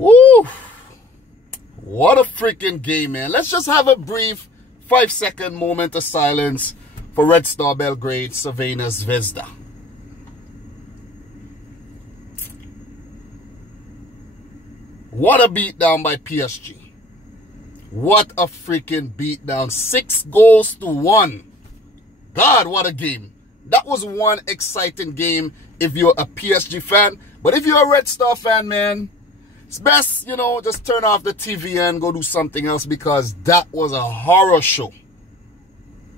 Woo! What a freaking game, man. Let's just have a brief 5-second moment of silence for Red Star Belgrade, Crvena Zvezda. What a beatdown by PSG. What a freaking beatdown. 6-1. God, what a game. That was one exciting game if you're a PSG fan. But if you're a Red Star fan, man, it's best, you know, just turn off the TV and go do something else, because that was a horror show.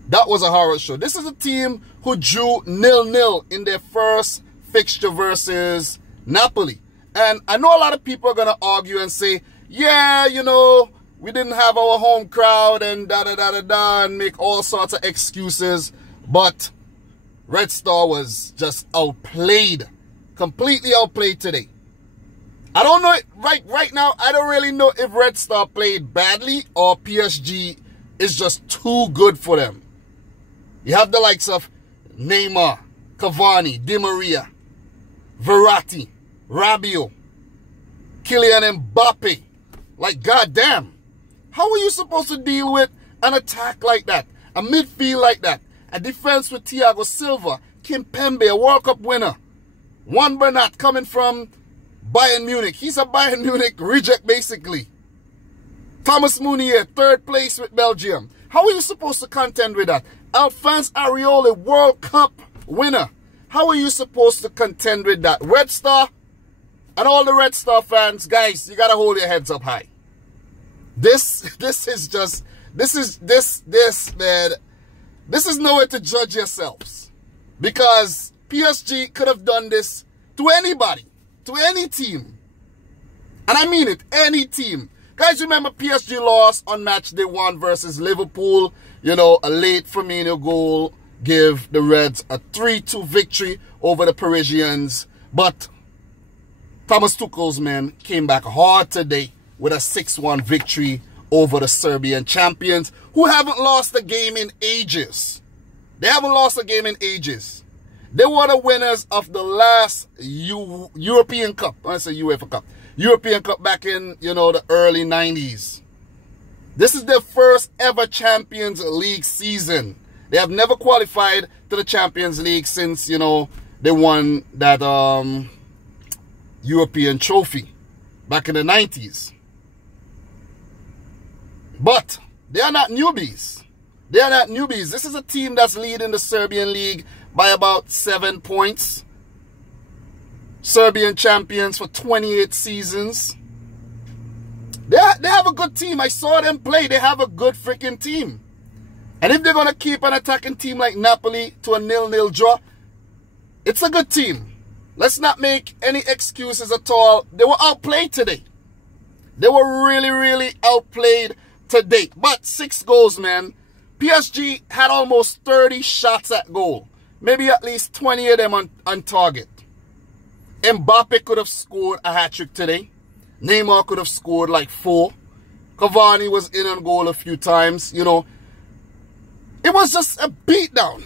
That was a horror show. This is a team who drew 0-0 in their first fixture versus Napoli. And I know a lot of people are going to argue and say, yeah, you know, we didn't have our home crowd and da-da-da-da-da, and make all sorts of excuses. But Red Star was just outplayed. Completely outplayed today. I don't know, right now, I don't really know if Red Star played badly or PSG is just too good for them. You have the likes of Neymar, Cavani, María, Verratti, Rabiot, Kylian Mbappe. Like, goddamn. How are you supposed to deal with an attack like that? A midfield like that? A defense with Thiago Silva, Kimpembe, a World Cup winner. Juan Bernat coming from Bayern Munich. He's a Bayern Munich reject, basically. Thomas Meunier, 3rd place with Belgium. How are you supposed to contend with that? Alphonse Areola, World Cup winner. How are you supposed to contend with that? Red Star and all the Red Star fans, guys, you gotta hold your heads up high. This is nowhere to judge yourselves, because PSG could have done this to anybody, to any team. And I mean it, any team. Guys, remember PSG lost on match day 1 versus Liverpool. You know, a late Firmino goal give the Reds a 3-2 victory over the Parisians. But Thomas Tuchel's men came back hard today with a 6-1 victory over the Serbian champions, who haven't lost a game in ages. They haven't lost a game in ages. They were the winners of the last European Cup. I say UEFA Cup. European Cup back in, you know, the early 90s. This is their first ever Champions League season. They have never qualified to the Champions League since, you know, they won that European trophy back in the 90s. But they are not newbies. They are not newbies. This is a team that's leading the Serbian league by about 7 points. Serbian champions for 28 seasons. They have a good team. I saw them play. They have a good freaking team. And if they're going to keep an attacking team like Napoli to a 0-0 draw, it's a good team. Let's not make any excuses at all. They were outplayed today. They were really, really outplayed today. But 6 goals, man. PSG had almost 30 shots at goal. Maybe at least 20 of them on target. Mbappe could have scored a hat-trick today. Neymar could have scored like 4. Cavani was in on goal a few times. You know, it was just a beatdown.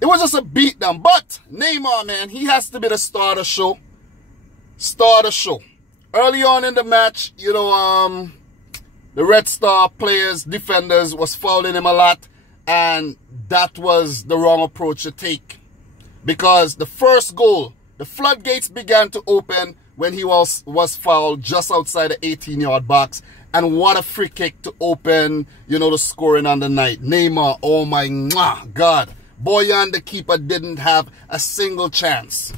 It was just a beatdown. But Neymar, man, he has to be the star of the show. Star of the show. Early on in the match, you know, the Red Star players, defenders, was fouling him a lot. And that was the wrong approach to take. Because the first goal, the floodgates began to open when he was fouled just outside the 18-yard box. And what a free kick to open, you know, the scoring on the night. Neymar, oh my God. Boyan, the keeper, didn't have a single chance.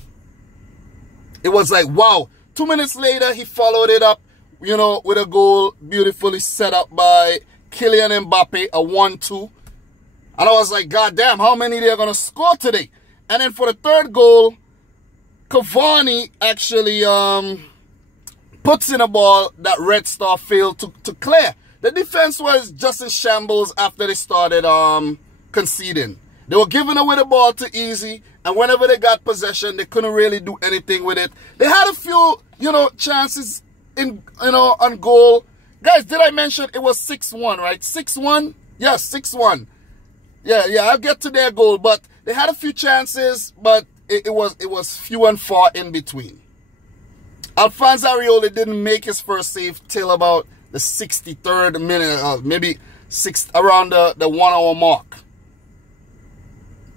It was like, wow. 2 minutes later, he followed it up, you know, with a goal beautifully set up by Kylian Mbappe, a 1-2. And I was like, God damn, how many they are going to score today? And then for the third goal, Cavani actually puts in a ball that Red Star failed to clear. The defense was just in shambles after they started conceding. They were giving away the ball too easy, and whenever they got possession, they couldn't really do anything with it. They had a few, you know, chances in, you know, on goal. Guys, did I mention it was 6-1, right? 6-1? Yes, 6-1. Yeah, I'll get to their goal, but they had a few chances, but it was few and far in between. Alphonse Areola didn't make his first save till about the 63rd minute, maybe around the 1 hour mark.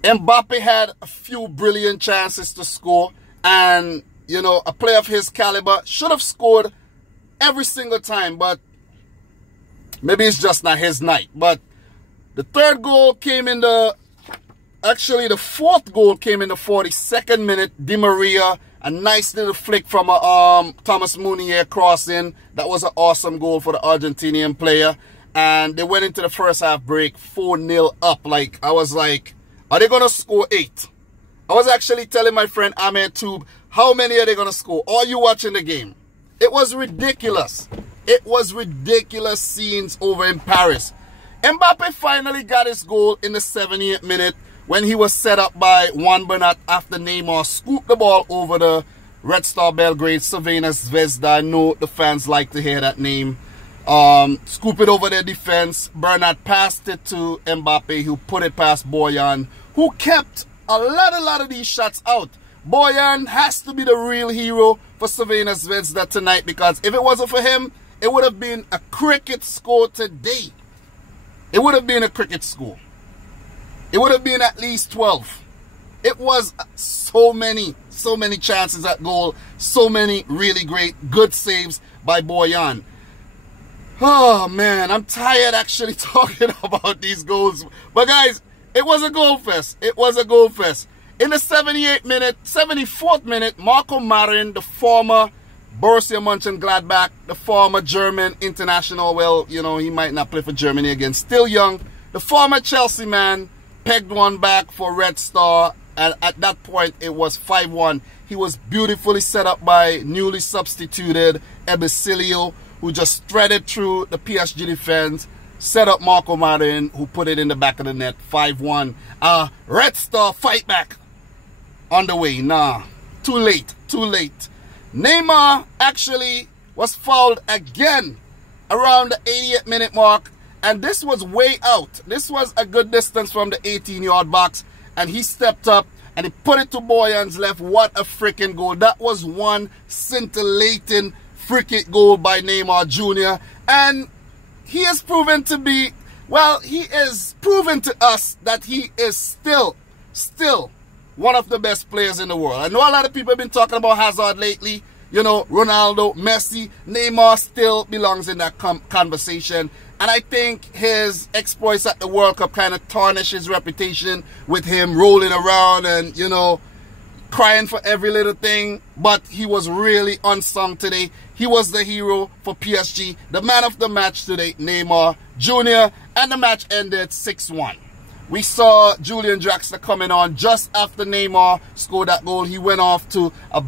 Mbappe had a few brilliant chances to score, and you know, a player of his caliber should have scored every single time, but maybe it's just not his night. But the third goal came in the fourth goal came in the 42nd minute. Di Maria, a nice little flick from Thomas Meunier crossing. That was an awesome goal for the Argentinian player. And they went into the first half break 4-0 up. Like, I was like, are they going to score 8? I was actually telling my friend Ahmed Tube, how many are they going to score? Are you watching the game? It was ridiculous. It was ridiculous scenes over in Paris. Mbappe finally got his goal in the 78th minute when he was set up by Juan Bernat after Neymar scooped the ball over the Red Star Belgrade, Crvena Zvezda. I know the fans like to hear that name. Scoop it over their defense. Bernat passed it to Mbappe, who put it past Boyan, who kept a lot of these shots out. Boyan has to be the real hero for Crvena Zvezda tonight, because if it wasn't for him, it would have been a cricket score today. It would have been a cricket score. It would have been at least 12. It was so many chances at goal. So many really great, good saves by Boyan. Oh, man, I'm tired actually talking about these goals. But, guys, it was a goal fest. It was a goal fest. In the 74th minute, Marco Marin, the former Borussia Mönchengladbach, the former German international, well, you know, he might not play for Germany again, still young. The former Chelsea man pegged one back for Red Star, and at that point, it was 5-1. He was beautifully set up by newly substituted Ebesilio, who just threaded through the PSG defense, set up Marco Marin, who put it in the back of the net, 5-1. Red Star fight back on the way. Nah, too late. Neymar actually was fouled again around the 80th minute mark, and this was way out. This was a good distance from the 18-yard box, and he stepped up and he put it to Boyan's left. What a freaking goal. That was one scintillating freaking goal by Neymar Jr. And he has proven to be, well, he is proven to us that he is still one of the best players in the world. I know a lot of people have been talking about Hazard lately. You know, Ronaldo, Messi, Neymar still belongs in that conversation. And I think his exploits at the World Cup kind of tarnished his reputation with him rolling around and, you know, crying for every little thing. But he was really unsung today. He was the hero for PSG. The man of the match today, Neymar Jr. And the match ended 6-1. We saw Julian Draxler coming on just after Neymar scored that goal. He went off to a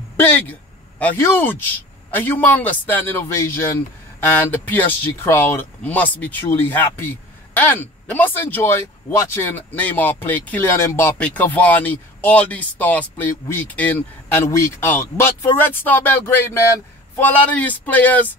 humongous standing ovation, and the PSG crowd must be truly happy. And they must enjoy watching Neymar play, Kylian Mbappe, Cavani, all these stars play week in and week out. But for Red Star Belgrade, man, for a lot of these players,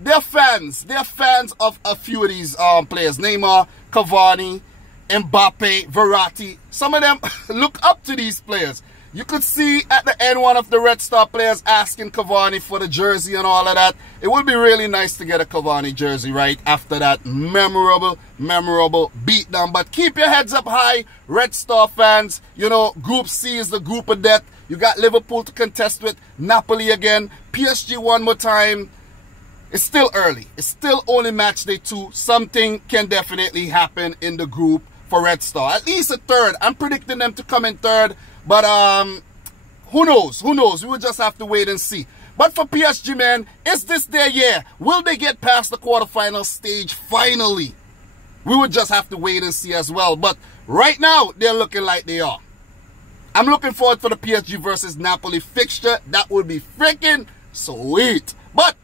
they're fans. They're fans of a few of these players. Neymar, Cavani, Mbappe, Verratti. Some of them look up to these players. You could see at the end one of the Red Star players asking Cavani for the jersey and all of that. It would be really nice to get a Cavani jersey right after that memorable beatdown. But keep your heads up high, Red Star fans. You know, Group C is the group of death. You got Liverpool to contest with, Napoli again, PSG one more time. It's still early. It's still only match day 2. Something can definitely happen in the group for Red Star. At least a third. I'm predicting them to come in third. But who knows? Who knows? We will just have to wait and see. But for PSG, man, is this their year? Will they get past the quarterfinal stage finally? We would just have to wait and see as well. But right now, they're looking like they are. I'm looking forward for the PSG versus Napoli fixture. That would be freaking sweet. But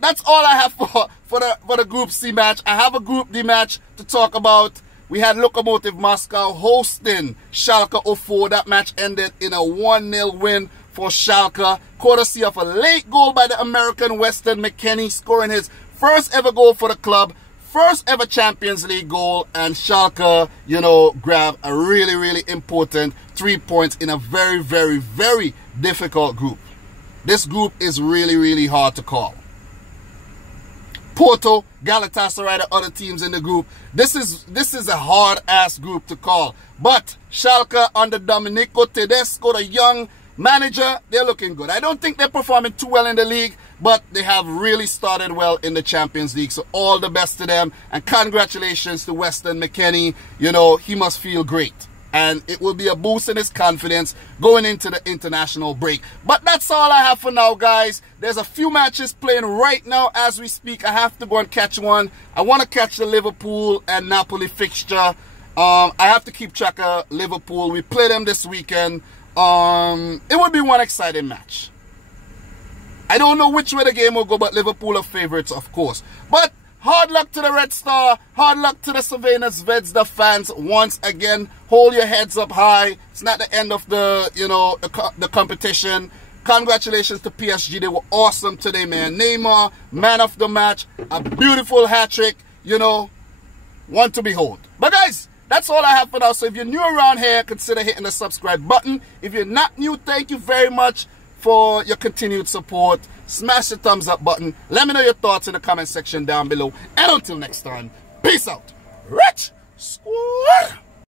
that's all I have for the Group C match. I have a Group D match to talk about. We had Lokomotiv Moscow hosting Schalke 04. That match ended in a 1-0 win for Schalke, courtesy of a late goal by the American Weston McKennie, scoring his first ever goal for the club, first ever Champions League goal, and Schalke, you know, grabbed a really important 3 points in a very difficult group. This group is really, really hard to call. Porto, Galatasaray, the other teams in the group. This is a hard-ass group to call. But Schalke under Dominic Tedesco, the young manager, they're looking good. I don't think they're performing too well in the league, but they have really started well in the Champions League. So all the best to them. And congratulations to Weston McKennie. You know, he must feel great. And it will be a boost in his confidence going into the international break. But that's all I have for now, guys. There's a few matches playing right now as we speak. I have to go and catch one. I want to catch the Liverpool and Napoli fixture. I have to keep track of Liverpool. We play them this weekend. It would be one exciting match. I don't know which way the game will go, but Liverpool are favorites, of course. But hard luck to the Red Star. Hard luck to the Crvena Zvezda fans once again. Hold your heads up high. It's not the end of the, you know, the competition. Congratulations to PSG. They were awesome today, man. Neymar, man of the match. A beautiful hat-trick, you know, one to behold. But guys, that's all I have for now. So if you're new around here, consider hitting the subscribe button. If you're not new, thank you very much for your continued support. Smash the thumbs up button. Let me know your thoughts in the comment section down below. And until next time, peace out. Rich Squad.